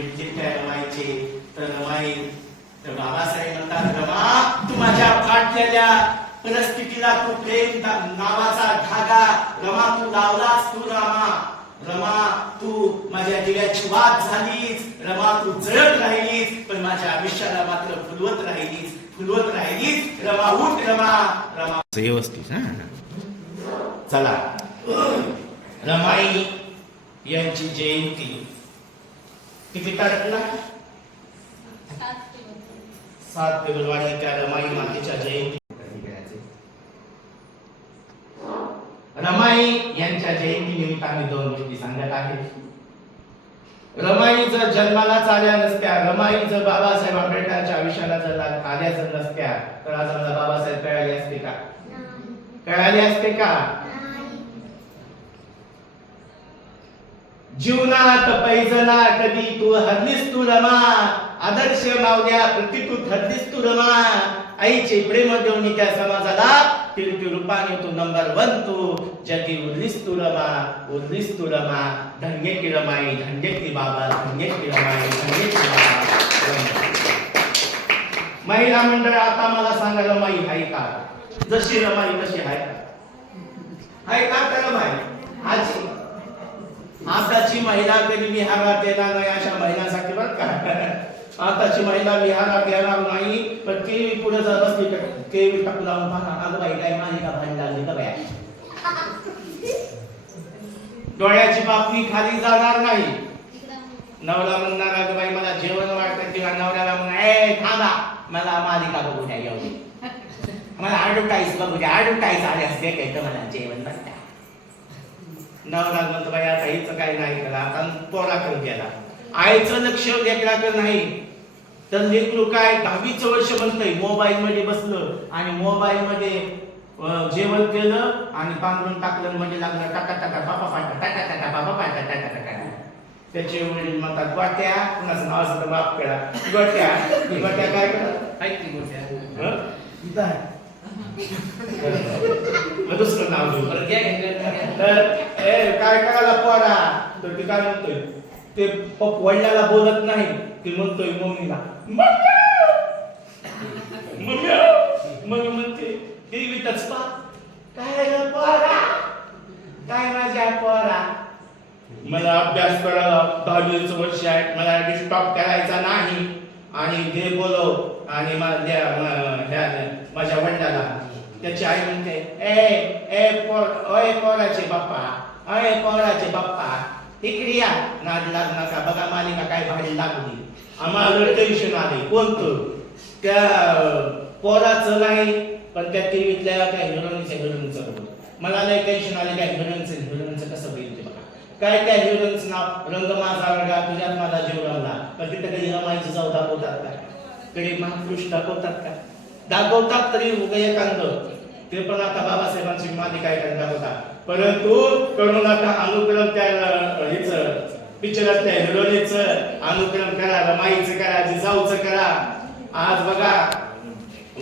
भेटले त्या तर रमाई तर बाबासाहेब म्हणतात रमा तू माझ्या फाटलेल्या परिस्थितीला तू प्रेम नावाचा धागा रमा तू लावलास तू रामा. रमा तू माझ्या दिव्याची वाद झालीस. रमा तू जळत राहिलीस पण माझ्या आयुष्याला मात्र फुलवत राहिलीस. फुलवत राहिलीस. रमा उठ रमा रमा सेव असतीस चला. रमाई यांची जयंती किती तारखेला? सात फेब्रुवारी त्या रमाई मातेच्या जयंती. रमाई यांच्या जयंती निमित्ताने दोन गोष्टी सांगत आहेत रमाई जर जन्मालाच आल्या नसत्या रमाई जर बाबासाहेब आंबेडकरांच्या आयुष्याला जर ला- आल्या जर नसत्या तर आज बाबासाहेब कळाले असते का? कळाले असते का? जीवनात पैजना कधी तू हरलीस तू रमा. आदर्श मावल्या प्रतिकृत हरलीस तू रमा. आईचे प्रेम देऊन त्या समाजाला तिरकी रूपाने तू नंबर वन तू. जगी उरलीस तू रमा उरलीस तू रमा. धन्य की रमाई धन्य की बाबा धन्य की रमाई धन्य की बाबा. महिला मंडळ आता मला सांगा रमाई आहे का? जशी रमाई तशी आहे का? आहे का रमाई? आजी. आताची महिला कधी विहारात येणार नाही अशा महिलांसाठी बरं का? आताची महिला विहारात येणार नाही पण केवी पुढे जात असली तर केवी टाकू लावून पहा अगं बाई काय माझी का भांडी लागली का बाया? डोळ्याची बापी खाली जाणार नाही. नवरा म्हणणार अगं बाई मला जेवण वाटतं किंवा नवऱ्याला म्हणा ए थांबा मला मालिका बघू द्या एवढी मला ॲडव्हर्टाईज बघू द्या ॲडव्हर्टाईज आले असते काय तर मला जेवण बघता. म्हणतो बाई आता हिचं काही नाही केलं आता पोराकडे गेला. आईचं लक्ष लेकराकडे नाही. तर लेकरू काय दहावीचं वर्ष म्हणतंय मोबाईल मध्ये बसलं आणि मोबाईल मध्ये जेवण केलं आणि पांघरून टाकलं म्हणजे लागलं टाका टाका बापा पाटा टाका टाका बाबा पाटा टाका टाका त्याचे वडील म्हणतात गोट्या कुणाचं नाव असतं बाप करा गोट्या गोट्या काय करत? इथं आहे. मग दुसरं नाव घेऊ तर ए काय करायला पोरा? तर ते काय म्हणतोय? ते पप वडिलाला बोलत नाही ते म्हणतोय मम्मीला "मम्म्या." मम्म्या मम्मी म्हणते हे देवीतच पा. काय ग पोरा? काय माझ्या पोरा? मला अभ्यास करायला दहावीचं वर्ष आहे मला डिस्टॉप करायचा नाही. आणि दे बोलव आणि माझ्या वडिलाला. त्याची आई म्हणते ए ए पोर पोराचे बाप्पा अय पोराचे बाप्पा इकडे या. नाद लाग नका. बघा मालिका काय भाडी लागली. आम्हाला टेन्शन आले कोणतं? त्या पोराचं नाही पण त्या टीव्हीतल्या त्या हिरोईनच्या हिरोईनचं मला नाही टेन्शन आले त्या हिरोईनचं हिरोईनचं कसं होईल ते बघा. काय त्या हिरोईनचं नाव? रंग माझा रंगा तुझ्यात माझा जीव रंगला. पण तिथे काही रमाईचं जाऊ दाखवतात काय कधी महापुरुष दाखवतात का? दाखवतात तरी उभं एकांत ते पण आता बाबासाहेबांची मालिका काय दाखवतात परंतु करुणाचा अनुक्रम त्या हेच पिक्चरातल्या हिरोईनचं अनुक्रम करा रमाईचं करा जिजाऊचं करा. आज बघा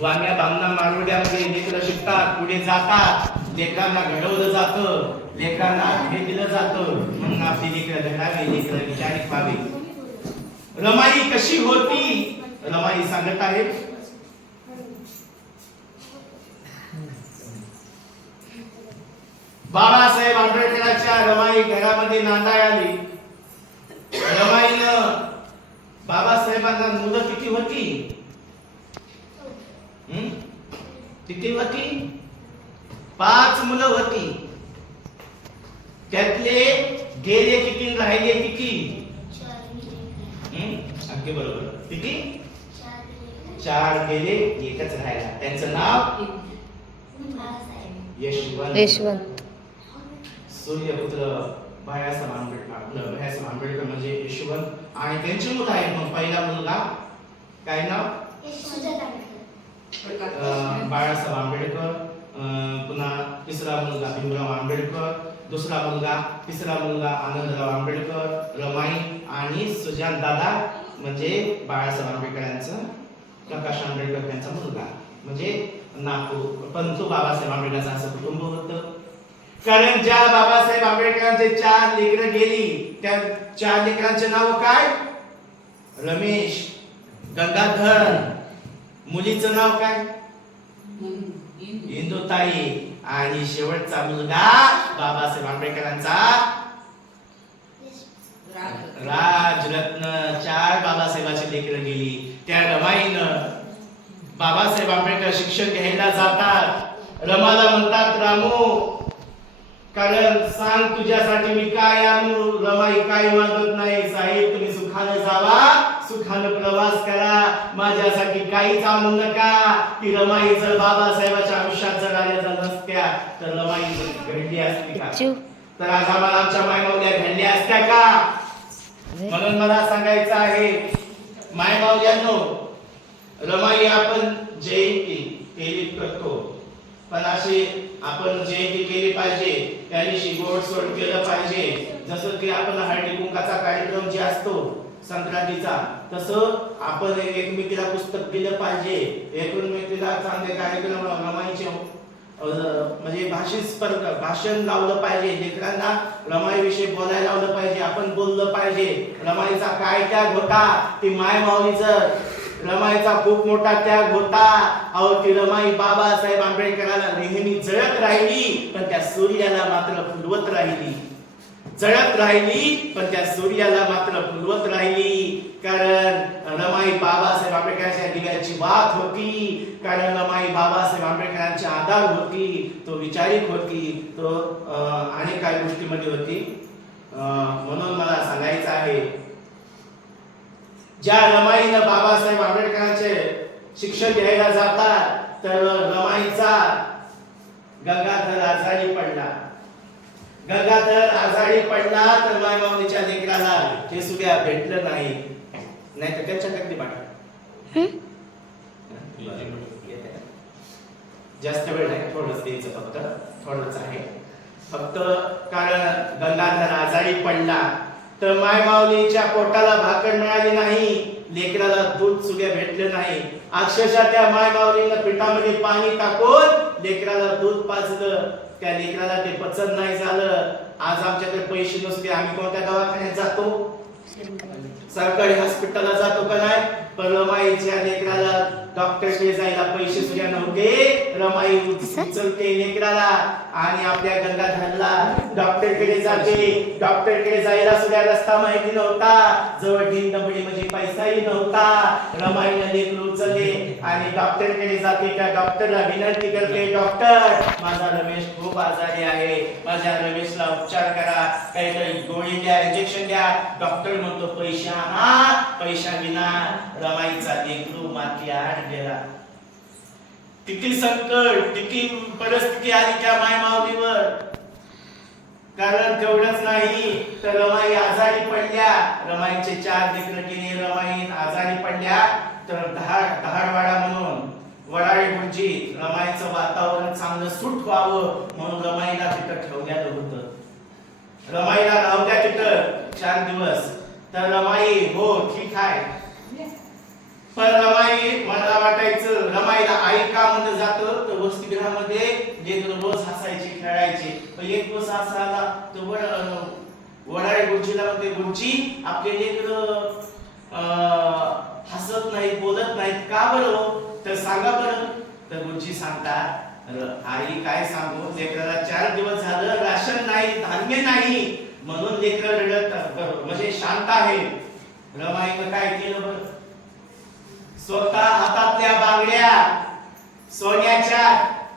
वांग्या बांगना मारवड्यामध्ये लेकरं शिकतात पुढे जातात. लेकरांना घडवलं जातं. लेकरांना हे दिलं जातं. म्हणून आपली लेकरं घडावी लेकरं विचारित व्हावी. रमाई कशी होती? रमाई सांगत आहे. बाबासाहेब आंबेडकरांच्या रमाई घरामध्ये नांदाय आली. रमाईनं बाबासाहेबांना मुलं किती होती? किती होती? पाच मुलं होती. त्यातले गेले किती राहिले किती? अगदी बरोबर. किती? चार गेले एकच राहिला. त्यांचं नाव? यशवंत. यशवंत. सूर्यपुत्र बाळासाहेब आंबेडकर आपलं बाळासाहेब आंबेडकर म्हणजे यशवंत. आणि त्यांची मुलं आहेत मग पहिला मुलगा? काय नाव? बाळासाहेब आंबेडकर. पुन्हा तिसरा मुलगा भीमराव आंबेडकर. दुसरा मुलगा तिसरा मुलगा आनंदराव आंबेडकर रमाई आणि सुजान दादा म्हणजे बाळासाहेब आंबेडकरांचं प्रकाश आंबेडकर त्यांचा मुलगा. म्हणजे नागपूर पंतू बाबासाहेब आंबेडकरांचं असं कुटुंब होतं. कारण ज्या बाबासाहेब आंबेडकरांचे चार लेकरं गेली त्या चार लेकरांचे नाव काय? रमेश गंगाधर. मुलीचं नाव काय? इंदुताई. आणि शेवटचा मुलगा बाबासाहेब आंबेडकरांचा राजरत्न. चार बाबासाहेबाची लेकरं गेली. त्या रमाईनं बाबासाहेब आंबेडकर शिक्षण घ्यायला जातात. रमाला म्हणतात रामू कारण सांग तुझ्यासाठी मी काय आणू? रमाई काय मागत नाही? साहेब तुम्ही सुखानं जावा सुखानं प्रवास करा. माझ्यासाठी काहीच आणू नका. की रमाई जर बाबासाहेबाच्या आयुष्यात जर आल्या नसत्या तर रमाई घडली असती का? तर आज आम्हाला आमच्या मायमावल्या घडल्या असत्या का? म्हणून मला सांगायचं आहे मायमावल्यांनो रमाई आपण जयंती केली करतो. पण अशी आपण जयंती केली पाहिजे त्या दिवशी सोड केलं पाहिजे. जसं की आपण हळदी कुंकाचा कार्यक्रम जे असतो संक्रांतीचा तसं आपण एकमेकीला पुस्तक दिलं पाहिजे. एकमेकीला चांगले कार्यक्रम रमाईचे म्हणजे भाषण स्पर्धा भाषण लावलं पाहिजे लेकरांना रमाईविषयी बोलायला लावलं पाहिजे आपण बोललं पाहिजे. रमाईचा काय त्याग होता? ती माय माऊलीचं रमाईचा खूप मोठा त्याग होता. अहो ती रमाई बाबासाहेब आंबेडकरांना नेहमी जळत राहिली पण त्या सूर्याला मात्र फुलवत राहिली. जळत राहिली पण त्या सूर्याला मात्र फुलवत राहिली. कारण रमाई बाबासाहेब आंबेडकरांच्या दिव्याची वात होती. कारण रमाई बाबा आधार होती तो विचारिक होती तो अनेक काही गोष्टीमध्ये होती? म्हणून मला सांगायचं आहे ज्या रमाईनं बाबासाहेब आंबेडकरांचे शिक्षण घ्यायला जातात तर रमाईचा गंगाधर आजारी पडला. गंगाधर आजारी पडला तर मायमाऊलीच्या लेकराला ते सुद्धा भेटलं नाही. नाही तर त्यांच्या कधी पाठवा जास्त वेळ नाही थोडंच द्यायचं फक्त थोडंच आहे. फक्त कारण गंगाधर आजारी पडला तर माय माऊलीच्या पोटाला भाकर मिळाली नाही लेकराला दूध सुद्धा भेटले नाही. अक्षरशः त्या माय माऊलीनं पिठामध्ये पाणी टाकून लेकराला दूध पाजलं. त्या लेकराला ते पचन नाही झालं. आज आमच्याकडे पैसे नसते आम्ही कोणत्या दवाखान्यात जातो? सरकारी हॉस्पिटलला जातो का नाही? पण माईच्या लेकराला डॉक्टरकडे जायला पैसे सुद्धा नव्हते. रमाई उचलते लेकराला. आणि आपल्या गंगाधरला डॉक्टरकडे जाते. डॉक्टरकडे जायला सुद्धा रस्ता माहिती नव्हता. जवळ ढिंडबडी म्हणजे पैसाही नव्हता. रमाईनं लेकरू उचलले आणि डॉक्टरकडे जाते. त्या डॉक्टरला विनंती करते डॉक्टर माझा रमेश खूप आजारी आहे. माझ्या रमेशला उपचार करा. काहीतरी गोळी द्या इंजेक्शन द्या. डॉक्टर म्हणतो पैसा आणा. पैशा विना रमाईचा लेकरू माती आड गेला. किती संकट किती परिस्थिती आली त्या माय माऊलीवर कारण तेवढंच नाही तर रमाई आजारी पडल्या. रमाईचे चार लेकरं गेले रमाई आजारी पडल्या तर दहाड दहाडवाडा म्हणून. वडाळी गुरुजी रमाईचं वातावरण चांगलं सुट व्हावं म्हणून रमाईला तिथं ठेवण्यात होतं. रमाईला लावल्या तिथं. चार दिवस. तर रमाई हो ठीक आहे. पण रमाई मला वाटायचं रमाईला आई का म्हणलं जातं? तर वसतिगृहामध्ये लेकरं रोज हसायचे खेळायचे पण एक बस हसायला तर वड वडाळे गुरुजीला म्हणते गुरुजी आपले एक अं, हसत नाहीत बोलत नाहीत का बरं हो? तर सांगा बरं. तर गुरुजी सांगतात आई काय सांगू? लेकराला चार दिवस झालं राशन नाही धान्य नाही म्हणून लेकर रडत म्हणजे शांत आहे. रमाईनं काय केलं बरं? स्वतः हातातल्या बांगड्या सोन्याच्या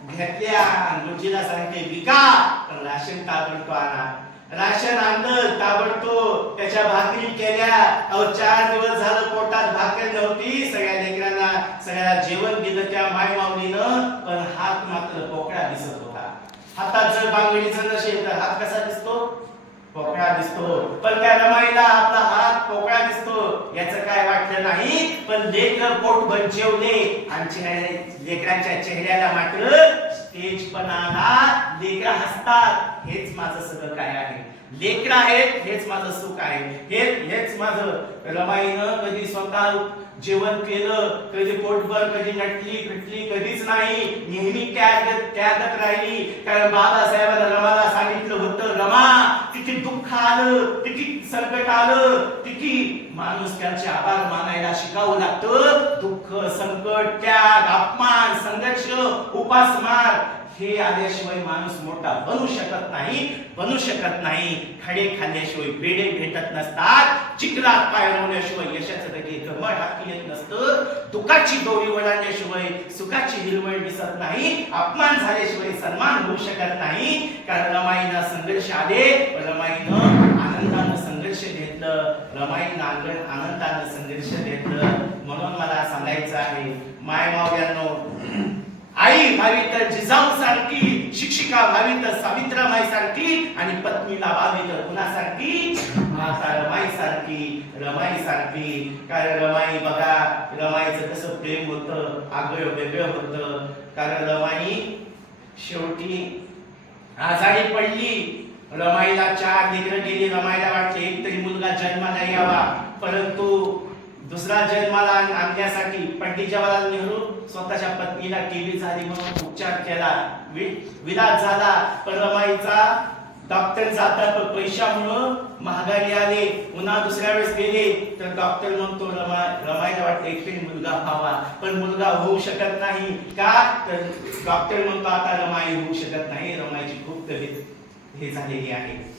घेतल्या. गुरुजीला सांगते विका. पण राशन ताबडतो आणा. राशन आणलं ताबडतोब त्याच्या भाकरी केल्या. अहो चार दिवस झालं पोटात भाकर नव्हती. सगळ्या लेकरांना सगळ्याला जेवण दिलं त्या माय माऊलीनं पण हात मात्र पोकळा दिसत होता. हातात जर बांगडीचं नसेल तर हात कसा दिसतो? पोकळा दिसतो. पण त्या रमाईला आपला हात पोकळा दिसतो. याच काय वाटलं नाही? पण लेकर पोटभर जेवले आणि लेकरांच्या चेहऱ्याला मात्र तेजपणाला लेकर हसतात. हेच माझं सगळं काय आहे. लेकर आहेत हेच माझं सुख आहे. हे हेच माझं. रमाईनं कधी स्वतः जेवण केलं कधी पोटभर कधी नटली फिटली कधीच नाही. नेहमी त्यागत त्यागत राहिली. कारण बाबासाहेबांना रमाला सांगितलं होतं रमा किती दुःख आलं किती संकट आलं किती माणूस त्यांचे आभार मानायला शिकावं लागतं. दुःख संकट त्याग अपमान संघर्ष उपासमार हे आल्याशिवाय माणूस मोठा बनू शकत नाही बनू शकत नाही. खडे खाल्ल्याशिवाय पेढे भेटत नसतात. चिखलात पाय रोवण्याशिवाय यशाचं लगे कमळ हाती येत नसतं. दुःखाची दोरी वळाल्याशिवाय सुखाची हिरवळ दिसत नाही. अपमान झाल्याशिवाय सन्मान होऊ शकत नाही. कारण रमाईनं संघर्ष आले. रमाईनं आनंदानं संघर्ष घेतलं. रमाईनं आनंद- आनंदानं संघर्ष घेतलं. म्हणून मला सांगायचं आहे माय मावळ्यांनो आई भावी तर जिजाऊ सारखी शिक्षिका व्हावी तर सावित्रामाई सारखी आणि पत्नीला व्हावी तर कुणासारखी? माता रमाई सारखी रमाई सारखी. कारण रमाई बघा रमाईचं कसं प्रेम होतं आगळं वेगळं होतं. कारण रमाई शेवटी आजारी पडली. रमाईला चार लेकरं गेली रमाईला वाटले एक तरी मुलगा जन्माला यावा परंतु दुसरा जन्माला आणण्यासाठी पंडित जवाहरलाल नेहरू स्वतःच्या पत्नीला टीबी झाली म्हणून उपचार केला. विलास झाला. परमाईचा रमाईचा डॉक्टर जातात पण पैशामुळं महागारी आले. पुन्हा दुसऱ्या वेळेस गेले. तर डॉक्टर म्हणतो रमा रमायला वाटतं एक मुलगा व्हावा. पण मुलगा होऊ शकत नाही. का? तर डॉक्टर म्हणतो आता रमाई होऊ शकत नाही. रमाईची खूप तब्येत हे झालेली आहे.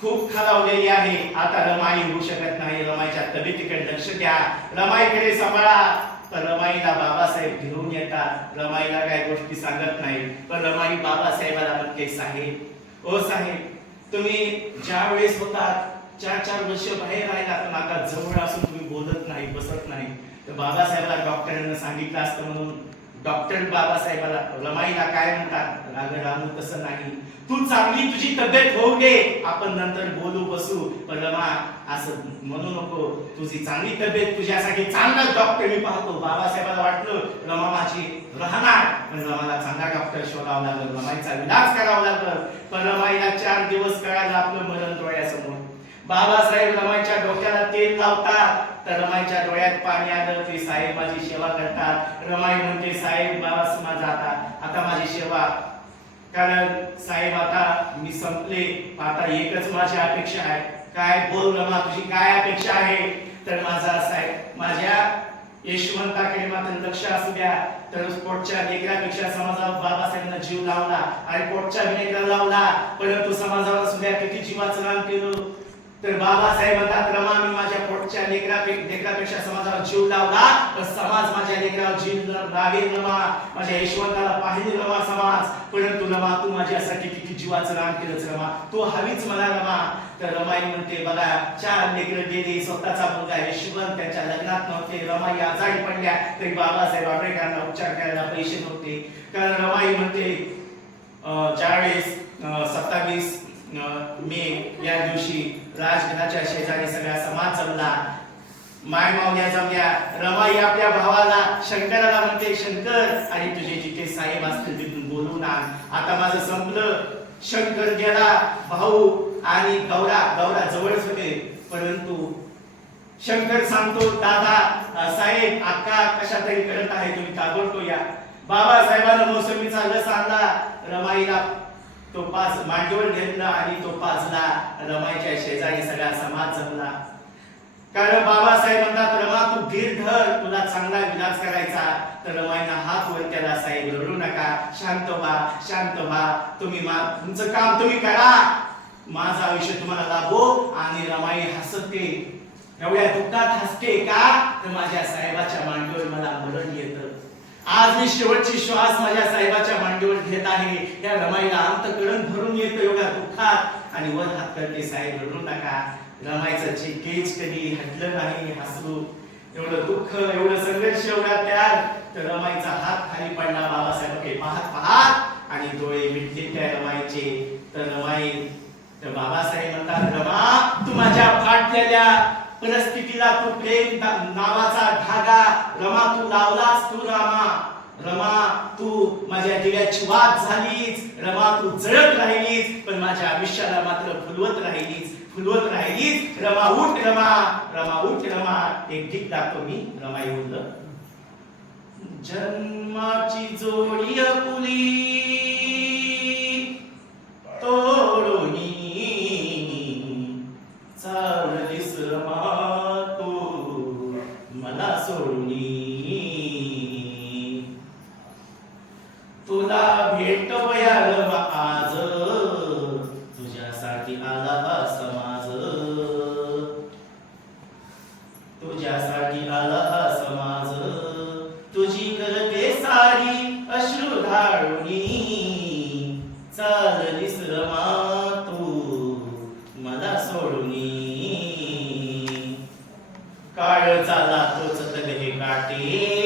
खूप खालावलेली आहे. आता रमाई होऊ शकत नाही. रमाईच्या तब्येतीकडे लक्ष द्या. रमाईकडे सांभाळा. तर रमाईला बाबासाहेब घेऊन येतात. रमाईला काही गोष्टी सांगत नाही पण रमाई बाबासाहेबाला म्हणते साहेब ओ साहेब तुम्ही ज्या वेळेस होतात चार चार वर्ष बाहेर राहिला पण आता जवळ असून तुम्ही बोलत नाही बसत नाही. तर बाबासाहेबाला डॉक्टरांना सांगितलं असतं म्हणून डॉक्टर बाबासाहेबाला रमाईला काय म्हणतात? राग रामू तसं नाही. तू चांगली तुझी तब्येत होऊ दे. आपण नंतर बोलू बसू. पण रमा असं म्हणू नको. तुझी चांगली तब्येत तुझ्यासाठी चांगला डॉक्टर मी पाहतो. बाबासाहेबाला वाटलं रमा माझी राहणार. पण रमाला चांगला डॉक्टर शोधावा लागलं. रमाईचा विलास करावा लागलं. पण रमाईला चार दिवस कळायला आपलं मरण डोळ्यासमोर. बाबासाहेब रमाईच्या डोक्याला तेल लावतात. तर रमाईच्या डोळ्यात पाणी आलं ते साहेब माझी सेवा करतात. रमाई म्हणते साहेब बाबा माझा आता आता माझी सेवा कारण साहेब आता मी संपले. आता एकच माझी अपेक्षा आहे. काय बोल रमा तुझी काय अपेक्षा आहे? तर माझा साहेब माझ्या यशवंताकडे मात्र लक्ष असू द्या. तर पोटच्या लेकरापेक्षा समाजावर बाबासाहेबांना जीव लावला आणि पोटच्या लेकरा लावला. परंतु समाजावर सुद्धा किती जीवाचं नाम केलं. तर बाबासाहेब म्हणतात रमा मी माझ्या पोटच्या लेकरा लेकरापेक्षा समाजाला जीव लावला तर समाज माझ्या लेकराला जीव ल- लावेल रमा. माझ्या यशवंताला पाहिजे रमा समाज. परंतु रमा तू माझ्यासाठी किती जीवाचं रान केलंच रमा. तू हवीच मला रमा. तर रमाई म्हणते बघा चार लेकर गेली स्वतःचा मुलगा यशवंत त्याच्या लग्नात नव्हते. रमाई आजारी पडल्या तरी बाबासाहेब आंबेडकरांना उपचार करायला पैसे नव्हते. कारण रमाई म्हणते ज्यावेळेस सत्तावीस मे या दिवशी राजघराच्या शेजारी सगळा समाज जमला माय मावल्या जमल्या रमाई आपल्या भावाला शंकराला म्हणते शंकर आणि तुझे जिथे साहेब असतील तिथून बोलू ना आता माझं संपलं. शंकर गेला भाऊ आणि गौरा गौरा जवळच होते. परंतु शंकर सांगतो दादा साहेब अक्का कशा तरी करत आहे तुम्ही ताबडतो या. बाबासाहेबांना मोसमीचा लस आणला. रमाईला तो पाच मांडीवर घेतला आणि तो पाचला रमाईच्या शेजारी सगळा समाज जमला कारण बाबासाहेब म्हणतात रमा तू धीर धर तुला चांगला विलास करायचा. तर रमाईना हात वर केला साहेब रडू नका शांत व्हा शांत व्हा तुम्ही मा- तुमचं काम तुम्ही करा. माझं आयुष्य तुम्हाला लाभो आणि रमाई हसते. एवढ्या दुःखात हसते का? तर माझ्या साहेबाच्या मांडीवर मला मरण येतं आज मी शेवटची श्वास माझ्या साहेबाच्या मांडीवर घेत आहे. या रमाईला अंतकरण भरून येतो एवढ्या दुःखात. आणि वर हात करते साहेब रडू नका. रमाईचं जे केज कधी हटलं नाही हसू. एवढं दुःख एवढं संघर्ष एवढा त्याग. तर रमाईचा हात खाली पडला. बाबासाहेबांकडे पाहत पाहत. आणि डोळे मिटले त्या रमाईचे. तर रमाई तर बाबासाहेब म्हणतात रमा तू माझ्या फाटलेल्या परिस्थितीला तू प्रेम नावाचा धागा रमा तू लावलास तू रामा. रमा तू माझ्या दिव्याची वाद झालीच रमा तू जळत राहिलीस. पण माझ्या आयुष्याला मात्र फुलवत राहिलीस. फुलवत राहिलीस. रमा उठ रमा. रमा उठ रमा. एक ठीक दाखव मी. रमा येऊन जन्माची जोडी अपुली. sobre चाला तोच हे काटे